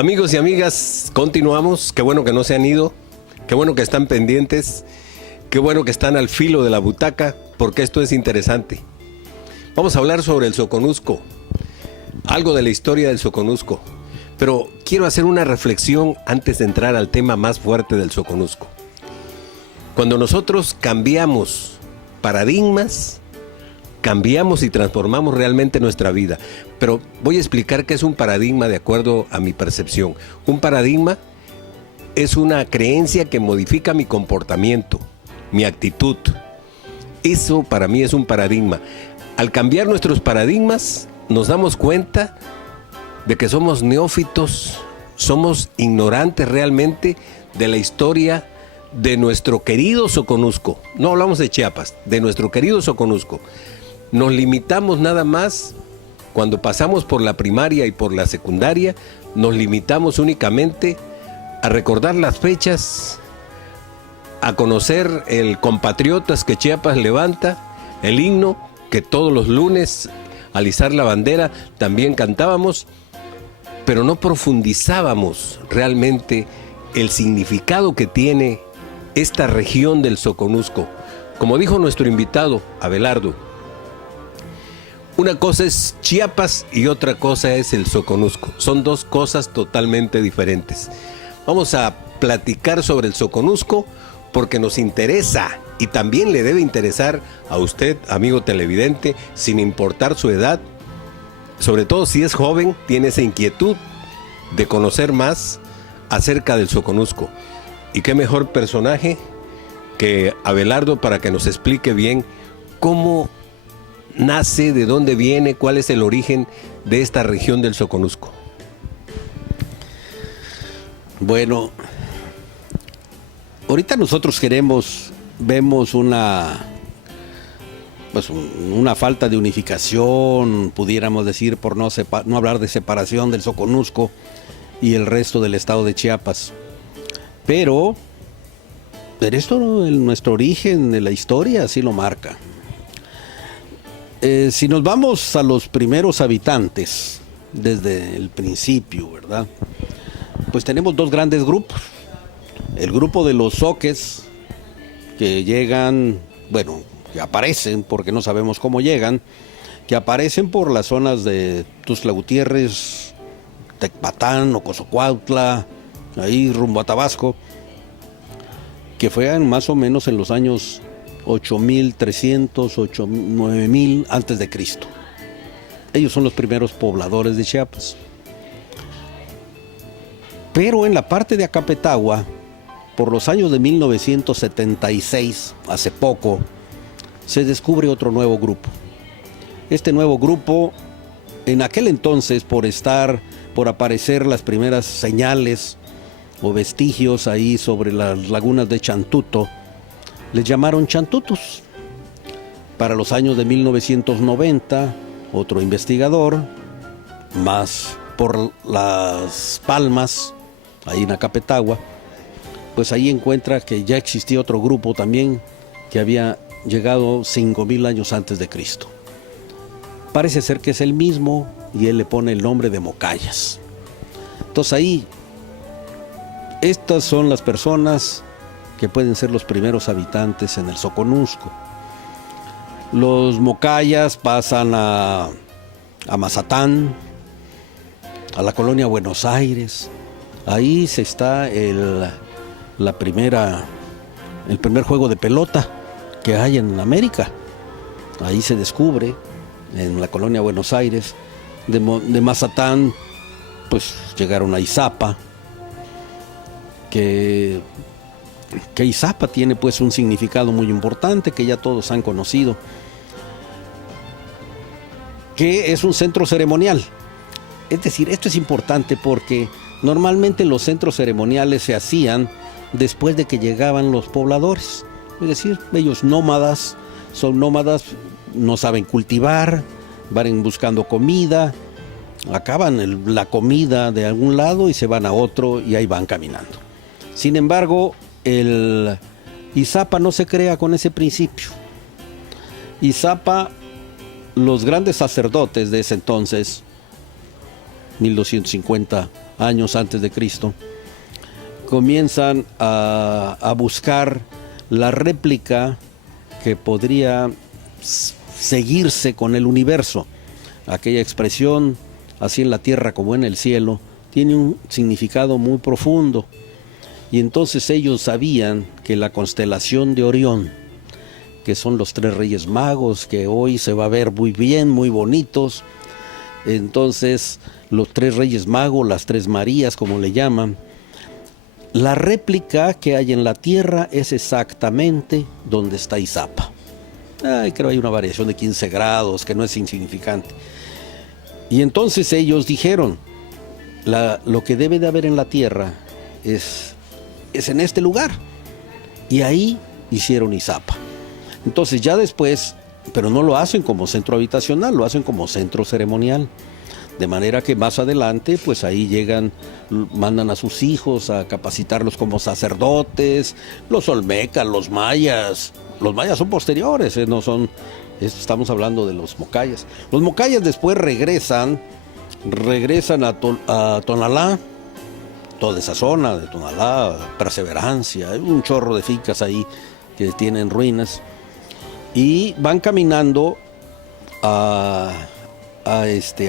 Amigos y amigas, continuamos. Qué bueno que no se han ido, qué bueno que están pendientes, qué bueno que están al filo de la butaca, porque esto es interesante. Vamos a hablar sobre el Soconusco, algo de la historia del Soconusco, pero quiero hacer una reflexión antes de entrar al tema más fuerte del Soconusco. Cuando nosotros cambiamos paradigmas, cambiamos y transformamos realmente nuestra vida. Pero voy a explicar qué es un paradigma de acuerdo a mi percepción. Un paradigma es una creencia que modifica mi comportamiento, mi actitud. Eso para mí es un paradigma. Al cambiar nuestros paradigmas, nos damos cuenta de que somos neófitos, somos ignorantes realmente de la historia de nuestro querido Soconusco. No hablamos de Chiapas, de nuestro querido Soconusco. Nos limitamos nada más, cuando pasamos por la primaria y por la secundaria, nos limitamos únicamente a recordar las fechas, a conocer el compatriotas que Chiapas levanta, el himno que todos los lunes al izar la bandera también cantábamos, pero no profundizábamos realmente el significado que tiene esta región del Soconusco. Como dijo nuestro invitado, Abelardo, una cosa es Chiapas y otra cosa es el Soconusco. Son dos cosas totalmente diferentes. Vamos a platicar sobre el Soconusco porque nos interesa y también le debe interesar a usted, amigo televidente, sin importar su edad. Sobre todo si es joven, tiene esa inquietud de conocer más acerca del Soconusco. Y qué mejor personaje que Abelardo para que nos explique bien cómo nace, de dónde viene, cuál es el origen de esta región del Soconusco. Bueno, ahorita nosotros vemos una falta de unificación, pudiéramos decir, por no hablar de separación del Soconusco y el resto del estado de Chiapas. Pero esto, nuestro origen de la historia así lo marca. Si nos vamos a los primeros habitantes, desde el principio, ¿verdad? Pues tenemos dos grandes grupos. El grupo de los Zoques, que llegan, bueno, que aparecen, porque no sabemos cómo llegan, que aparecen por las zonas de Tuxtla Gutiérrez, Tecpatán, Ocosocuautla, ahí rumbo a Tabasco, que fue más o menos en los años 8.300, 9.000 antes de Cristo. Ellos son los primeros pobladores de Chiapas. Pero en la parte de Acapetagua, por los años de 1976, hace poco, se descubre otro nuevo grupo. Este nuevo grupo, en aquel entonces, por aparecer las primeras señales o vestigios ahí sobre las lagunas de Chantuto, les llamaron chantutos. Para los años de 1990, otro investigador, más por Las Palmas, ahí en Acapetagua, pues ahí encuentra que ya existía otro grupo también que había llegado 5.000 años antes de Cristo. Parece ser que es el mismo y él le pone el nombre de Mocayas. Entonces ahí, estas son las personas que pueden ser los primeros habitantes en el Soconusco. Los Mocayas pasan a Mazatán, a la colonia Buenos Aires. Ahí está el primer juego de pelota que hay en América. Ahí se descubre, en la colonia Buenos Aires. De Mazatán, pues llegaron a Izapa, que Izapa tiene pues un significado muy importante que ya todos han conocido, que es un centro ceremonial. Es decir, esto es importante porque normalmente los centros ceremoniales se hacían después de que llegaban los pobladores. Es decir, ellos son nómadas, no saben cultivar, van buscando comida, acaban la comida de algún lado y se van a otro y ahí van caminando. Sin embargo, el Izapa no se crea con ese principio. Izapa, los grandes sacerdotes de ese entonces, 1250 años antes de Cristo, comienzan a buscar la réplica que podría seguirse con el universo. Aquella expresión, así en la tierra como en el cielo, tiene un significado muy profundo. Y entonces ellos sabían que la constelación de Orión, que son los 3 Reyes Magos, que hoy se va a ver muy bien, muy bonitos, entonces los 3 Reyes Magos, las 3 Marías, como le llaman, la réplica que hay en la tierra es exactamente donde está Izapa. Creo que hay una variación de 15 grados, que no es insignificante. Y entonces ellos dijeron, lo que debe de haber en la tierra es en este lugar. Y ahí hicieron Izapa. Entonces ya después, pero no lo hacen como centro habitacional, lo hacen como centro ceremonial. De manera que más adelante, pues ahí llegan, mandan a sus hijos a capacitarlos como sacerdotes, los olmecas, los mayas. Los mayas son posteriores, no son, estamos hablando de los mocayas. Los mocayas después regresan a Tonalá, toda esa zona de Tonalá, Perseverancia, hay un chorro de fincas ahí que tienen ruinas, y van caminando a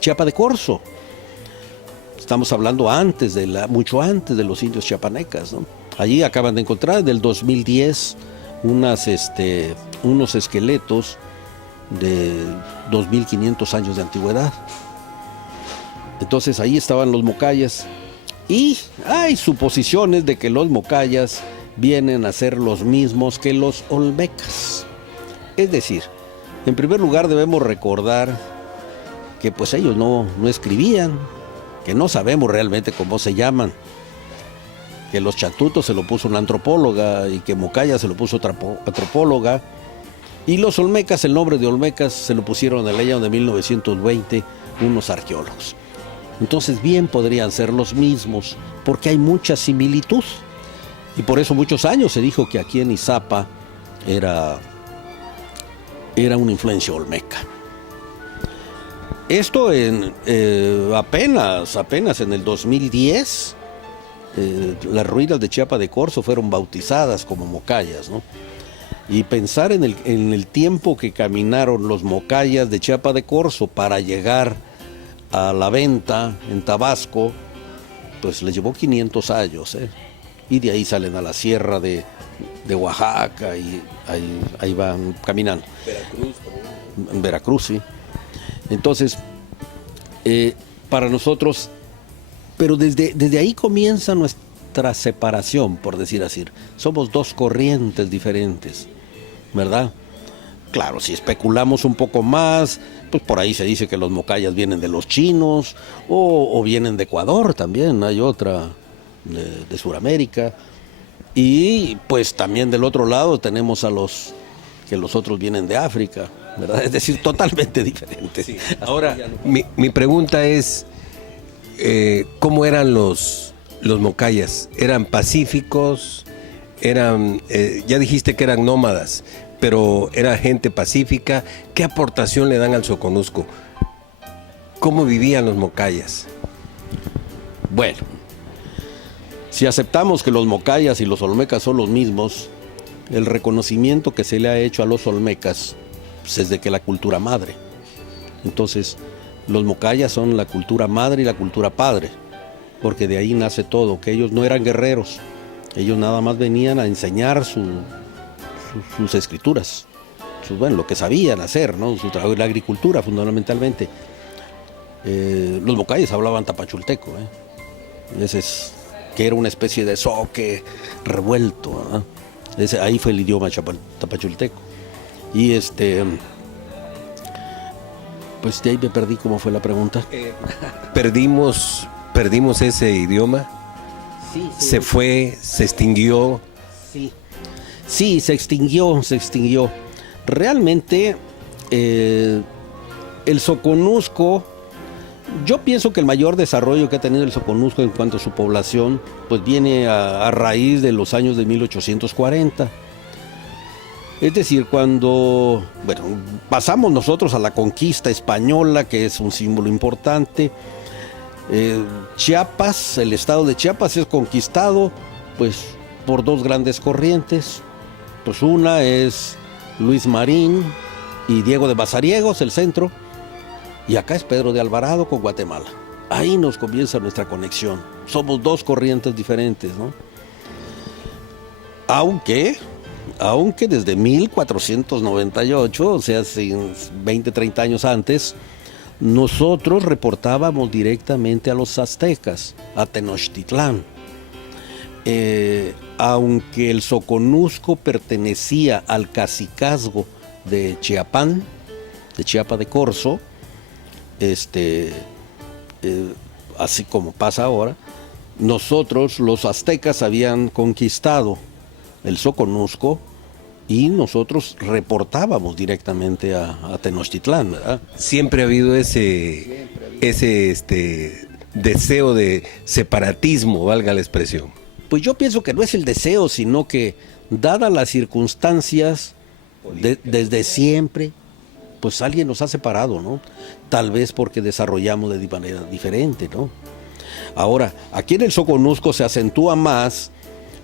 Chiapa de Corzo. Estamos hablando mucho antes de los indios chiapanecas, ¿no? Allí acaban de encontrar en el 2010 unos esqueletos de 2500 años de antigüedad. Entonces ahí estaban los mocayas, y hay suposiciones de que los mocayas vienen a ser los mismos que los olmecas. Es decir, en primer lugar debemos recordar que pues ellos no escribían, que no sabemos realmente cómo se llaman, que los chatutos se lo puso una antropóloga y que mocaya se lo puso otra antropóloga, y los olmecas, el nombre de olmecas se lo pusieron en el año de 1920 unos arqueólogos. Entonces bien podrían ser los mismos, porque hay mucha similitud, y por eso muchos años se dijo que aquí en Izapa era una influencia olmeca. Esto apenas en el 2010, las ruinas de Chiapa de Corzo fueron bautizadas como mocayas, ¿no? Y pensar en el tiempo que caminaron los mocayas de Chiapa de Corzo para llegar a la venta en Tabasco, pues les llevó 500 años, y de ahí salen a la sierra de Oaxaca, y ahí van caminando. Veracruz también. En Veracruz, sí. Entonces, para nosotros, pero desde ahí comienza nuestra separación, por decir así. Somos 2 corrientes diferentes, ¿verdad? Claro, si especulamos un poco más, pues por ahí se dice que los mocayas vienen de los chinos, o vienen de Ecuador también, hay otra de Sudamérica. Y pues también del otro lado tenemos que los otros vienen de África, ¿verdad? Es decir, totalmente diferentes. Sí. Ahora, mi pregunta es, ¿cómo eran los mocayas? ¿Eran pacíficos? Ya dijiste que eran nómadas, pero era gente pacífica. ¿Qué aportación le dan al Soconusco? ¿Cómo vivían los mocayas? Bueno, si aceptamos que los mocayas y los olmecas son los mismos, el reconocimiento que se le ha hecho a los olmecas pues, es de que la cultura madre. Entonces, los mocayas son la cultura madre y la cultura padre, porque de ahí nace todo, que ellos no eran guerreros, ellos nada más venían a enseñar sus escrituras, lo que sabían hacer, ¿no? Su trabajo, la agricultura fundamentalmente. Los mocayas hablaban tapachulteco, que era una especie de zoque revuelto, ¿no? Ahí fue el idioma tapachulteco. Y pues de ahí me perdí. ¿Cómo fue la pregunta? Perdimos ese idioma. Sí. Se extinguió. Sí, se extinguió. Realmente el Soconusco, yo pienso que el mayor desarrollo que ha tenido el Soconusco en cuanto a su población, pues viene a raíz de los años de 1840. Es decir, cuando pasamos nosotros a la conquista española, que es un símbolo importante, Chiapas, el estado de Chiapas es conquistado pues por dos grandes corrientes. Pues una es Luis Marín y Diego de Mazariegos, el centro, y acá es Pedro de Alvarado con Guatemala. Ahí nos comienza nuestra conexión. Somos dos corrientes diferentes, ¿no? Aunque desde 1498, o sea, 20, 30 años antes, nosotros reportábamos directamente a los aztecas, a Tenochtitlán. Aunque el Soconusco pertenecía al cacicazgo de Chiapán, de Chiapa de Corzo, así como pasa ahora, nosotros, los aztecas, habían conquistado el Soconusco y nosotros reportábamos directamente a Tenochtitlán, ¿verdad? Siempre ha habido ese deseo de separatismo, valga la expresión. Pues yo pienso que no es el deseo, sino que, dadas las circunstancias, desde siempre, pues alguien nos ha separado, ¿no? Tal vez porque desarrollamos de manera diferente, ¿no? Ahora, aquí en el Soconusco se acentúa más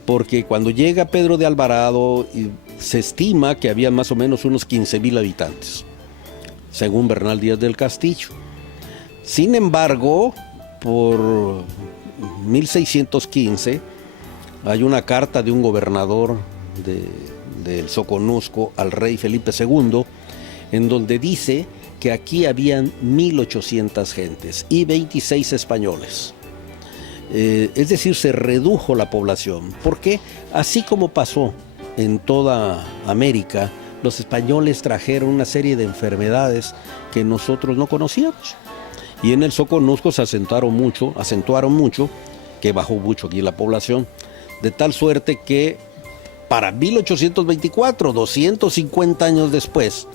porque cuando llega Pedro de Alvarado se estima que había más o menos unos 15,000 habitantes, según Bernal Díaz del Castillo. Sin embargo, por 1615 hay una carta de un gobernador del Soconusco al rey Felipe II, en donde dice que aquí habían 1,800 gentes y 26 españoles. Es decir, se redujo la población, porque así como pasó en toda América, los españoles trajeron una serie de enfermedades que nosotros no conocíamos. Y en el Soconusco se acentuaron mucho, que bajó mucho aquí la población, de tal suerte que para 1824, 250 años después,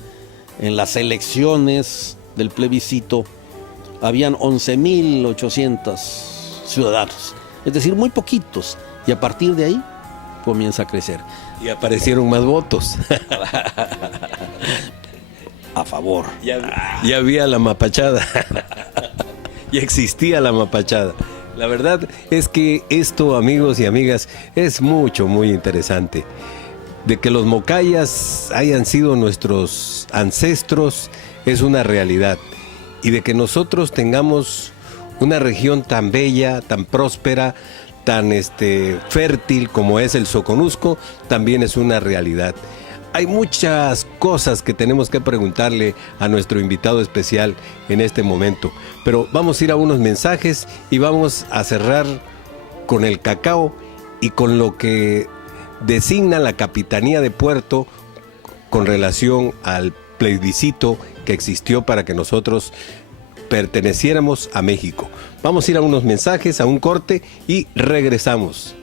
en las elecciones del plebiscito, habían 11,800 ciudadanos, es decir, muy poquitos, y a partir de ahí comienza a crecer. Y aparecieron más votos. A favor. Ya había la mapachada. Ya existía la mapachada. La verdad es que esto, amigos y amigas, es muy interesante. De que los mocayas hayan sido nuestros ancestros es una realidad. Y de que nosotros tengamos una región tan bella, tan próspera, tan fértil como es el Soconusco, también es una realidad. Hay muchas cosas que tenemos que preguntarle a nuestro invitado especial en este momento, pero vamos a ir a unos mensajes y vamos a cerrar con el cacao y con lo que designa la Capitanía de Puerto con relación al plebiscito que existió para que nosotros perteneciéramos a México. Vamos a ir a unos mensajes, a un corte y regresamos.